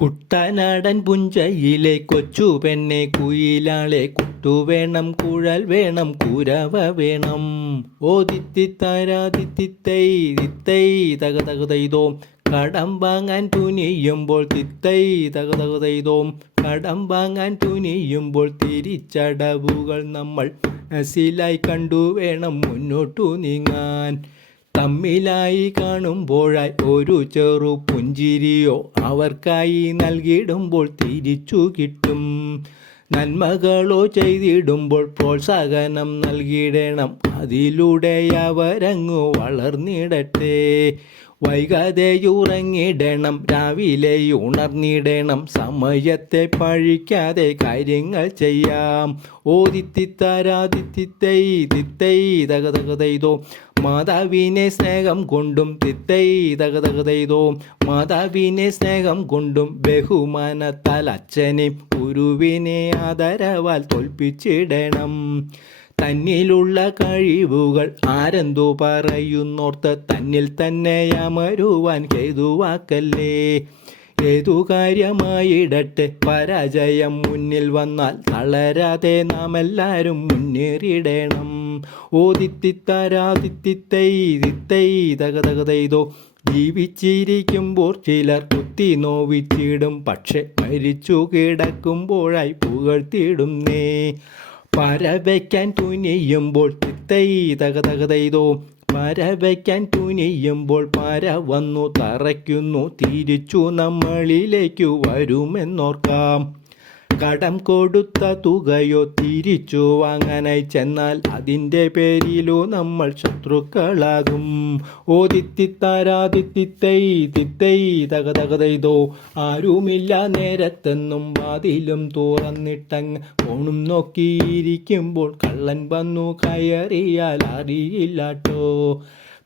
കുട്ടനാടൻ പുഞ്ചയിലെ കൊച്ചു പെണ്ണെ കുയിലാളെ കുട്ടു വേണം കുഴൽ വേണം കുരവ വേണം. ഓ തിത്തിത്താരാതിത്തിത്തൈ തിത്തൈ തക തക തൈതോം കടം വാങ്ങാൻ തുനിയുമ്പോൾ തിത്തൈ തക തക തൈതോം കടം വാങ്ങാൻ തുനിയുമ്പോൾ തിരിച്ചടവുകൾ നമ്മൾ മനസ്സിലായി കണ്ടു വേണം മുന്നോട്ടു നീങ്ങാൻ. തമ്മിലായി കാണുമ്പോഴായി ഒരു ചെറു പുഞ്ചിരിയോ അവർക്കായി നൽകിയിടുമ്പോൾ തിരിച്ചു കിട്ടും. നന്മകളോ ചെയ്തിടുമ്പോൾ പ്രോത്സാഹനം നൽകിയിടണം. അതിലൂടെ അവരങ്ങു വളർന്നിടട്ടെ. വൈകാതെയുറങ്ങിടണം രാവിലെ ഉണർന്നിടണം സമയത്തെ പഴിക്കാതെ കാര്യങ്ങൾ ചെയ്യാം. ഓദിത്തിത്താരാദിത്തിത്തൈ തിത്തൈ തകതകതൈതോ തക മാതാവിനെ സ്നേഹം കൊണ്ടും തിത്തൈ തകതകതൈതോ തക മാതാവിനെ സ്നേഹം കൊണ്ടും ബഹുമാനത്താൽ അച്ഛനെ ഗുരുവിനെ ആദരവാൽ തോൽപ്പിച്ചിടണം. തന്നിലുള്ള കഴിവുകൾ ആരെന്തോ പറയുന്നോർത്ത് തന്നിൽ തന്നെ അമരുവാൻ ഹേതുവാക്കല്ലേ ഏതു കാര്യമായിടട്ടെ പരാജയം മുന്നിൽ വന്നാൽ തളരാതെ നാം എല്ലാവരും മുന്നേറിയിടണം ഓദിത്തിത്താരാതിത്തിത്തൈ തിത്തൈ ജീവിച്ചിരിക്കുമ്പോൾ ചിലർ കുത്തി നോവിച്ചിടും പക്ഷെ മരിച്ചു കിടക്കുമ്പോഴായി പുകഴ്ത്തിയിടുന്നേ പരവയ്ക്കാൻ തുനിയുമ്പോൾ തിത്തൈ തക തക തൈതോ പരവയ്ക്കാൻ തുനിയുമ്പോൾ പര വന്നു തറയ്ക്കുന്നു. തിരിച്ചു നമ്മളിലേക്കു വരുമെന്നോർക്കാം. കടം കൊടുത്ത തുകയോ തിരിച്ചു വാങ്ങാനായി ചെന്നാൽ അതിന്റെ പേരിലോ നമ്മൾ ശത്രുക്കളാകും. ഓ തിത്തിത്താരാതിത്തിത്തൈ തിത്തൈ തകതകതൈതോ. തക ആരുമില്ല നേരത്തെന്നും വാതിലും തുറന്നിട്ടങ്ങ് ഫോണും നോക്കിയിരിക്കുമ്പോൾ കള്ളൻ വന്നു കയറിയാൽ അറിയില്ലാട്ടോ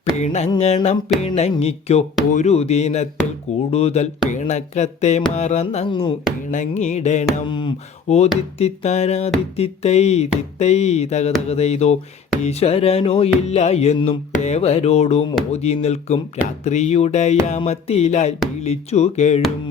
പിണങ്ങണം പിണങ്ങിക്കോ. ഒരു ദിനത്തിൽ കൂടുതൽ പിണക്കത്തെ മറന്നങ്ങു ഇണങ്ങിടണം. ഓദിത്തിത്താരാദിത്തിത്തൈ തിത്തൈ തക തക തൈതോ ഈശ്വരനോ ഇല്ല എന്നും ഏവരോടും മോദി നിൽക്കും. രാത്രിയുടെ യാമത്തിലായി വിളിച്ചു കേഴും.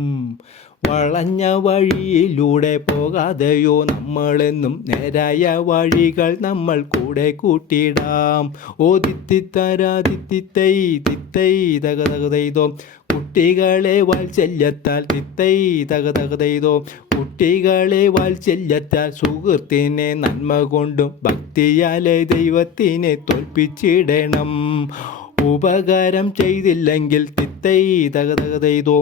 വളഞ്ഞ വഴിയിലൂടെ പോകാതെയോ നമ്മളെന്നും നേരായ വഴികൾ നമ്മൾ കൂടെ കൂട്ടിയിടാം. ഓ തിത്തിത്തരാതിത്തിത്തൈ തിത്തൈ തകതകതൈതോ. തക തൈതോ കുട്ടികളെ വാത്സല്യത്താൽ തിത്തൈ തകതകതൈതോ. തക തൈതോ കുട്ടികളെ വാത്സല്യത്താൽ സുഹൃത്തിനെ നന്മ കൊണ്ടും ഭക്തിയാലെ ദൈവത്തിനെ തോൽപ്പിച്ചിടണം. ഉപകാരം ചെയ്തില്ലെങ്കിൽ തിത്തൈ തക തക തൈതോ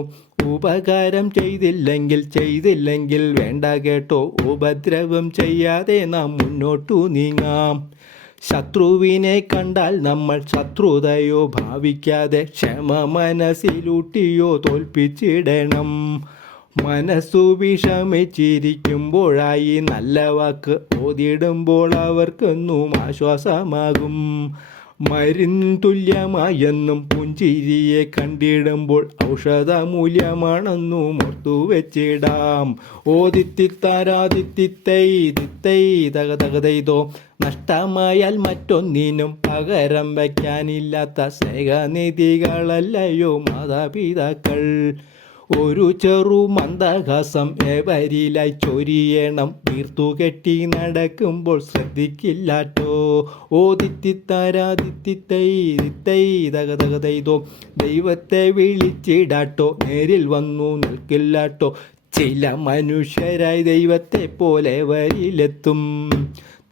ഉപകാരം ചെയ്തില്ലെങ്കിൽ ചെയ്തില്ലെങ്കിൽ വേണ്ട കേട്ടോ. ഉപദ്രവം ചെയ്യാതെ നാം മുന്നോട്ടു നീങ്ങാം. ശത്രുവിനെ കണ്ടാൽ നമ്മൾ ശത്രുതയോ ഭാവിക്കാതെ ക്ഷമ മനസ്സിലൂട്ടിയോ തോൽപ്പിച്ചിടണം. മനസ്സു വിഷമിച്ചിരിക്കുമ്പോഴായി നല്ല വാക്ക് ഓതിടുമ്പോൾ അവർക്കൊന്നും ആശ്വാസമാകും. മരുന്ന് തുല്യമായെന്നും പുഞ്ചിരിയെ കണ്ടിടുമ്പോൾ ഔഷധമൂല്യമാണെന്നും ഓർത്തു വെച്ചിടാം ഓദിത്തിത്താരാദിത്തിത്തൈ തിത്തൈ തക തക തൈതോ നഷ്ടമായാൽ മറ്റൊന്നിനും പകരം വയ്ക്കാനില്ലാത്ത സ്നേഹനിധികളല്ലയോ മാതാപിതാക്കൾ. ഒരു ചെറു മന്ദഹാസം എവരിലായി ചൊരിയണം. വീർത്തു കെട്ടി നടക്കുമ്പോൾ ശ്രദ്ധിക്കില്ലാട്ടോ. ഓ തിത്തിത്താരാതിത്തിത്തൈ തിത്തൈ തക തക ദൈവത്തെ വിളിച്ചിടാട്ടോ. നേരിൽ വന്നു നിൽക്കില്ലാട്ടോ. ചില മനുഷ്യരായി ദൈവത്തെ പോലെ വരിലെത്തും.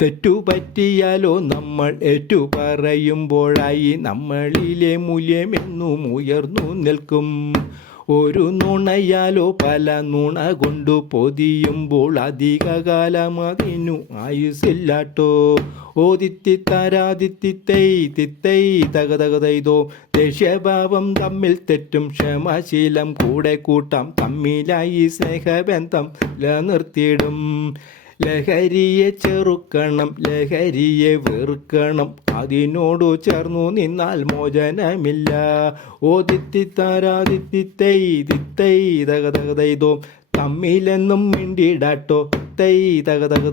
തെറ്റുപറ്റിയാലോ നമ്മൾ ഏറ്റു പറയുമ്പോഴായി നമ്മളിലെ മൂല്യമെന്നും ഉയർന്നു നിൽക്കും. ഒരു നുണയാലോ പല നുണ കൊണ്ടു പൊതിയുമ്പോൾ അധികകാലം അതിനു ആയുസില്ലാട്ടോ ഓതിത്തി തിത്തിത്താരാതിത്തിത്തൈ തിത്തൈ തക തക ദേഷ്യഭാവം തമ്മിൽ തെറ്റും ക്ഷമാശീലം കൂടെ കൂട്ടാം. തമ്മിലായി സ്നേഹബന്ധം നിലനിർത്തിയിടും. ലഹരിയെ ചെറുക്കണം ലഹരിയെ വെറുക്കണം. അതിനോടു ചേർന്നു നിന്നാൽ മോചനമില്ല. ഓ തിത്തി തിത്തൈ തക തക തൈതോ തമ്മിലെന്നും മിണ്ടിടാട്ടോ തൈ തക തക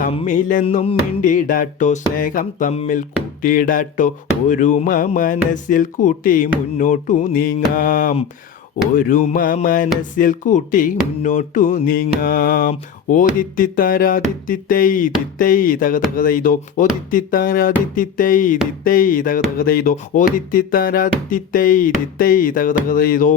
തമ്മിലെന്നും മിണ്ടിടാട്ടോ സ്നേഹം തമ്മിൽ കൂട്ടിയിടാട്ടോ ഒരുമ മനസ്സിൽ കൂട്ടി മുന്നോട്ടു നീങ്ങാം. ഒരുമ മനസ്സിൽ കൂട്ടി മുന്നോട്ടു നീങ്ങാം. ഓദിത്തിത്താരാദിത്തിത്തൈ തിത്തൈ തക താരാതിത്തി തെയ്തി തിത്തൈ തക തകതൈതോ തൈ തിത്തൈ തക തകതൈതോ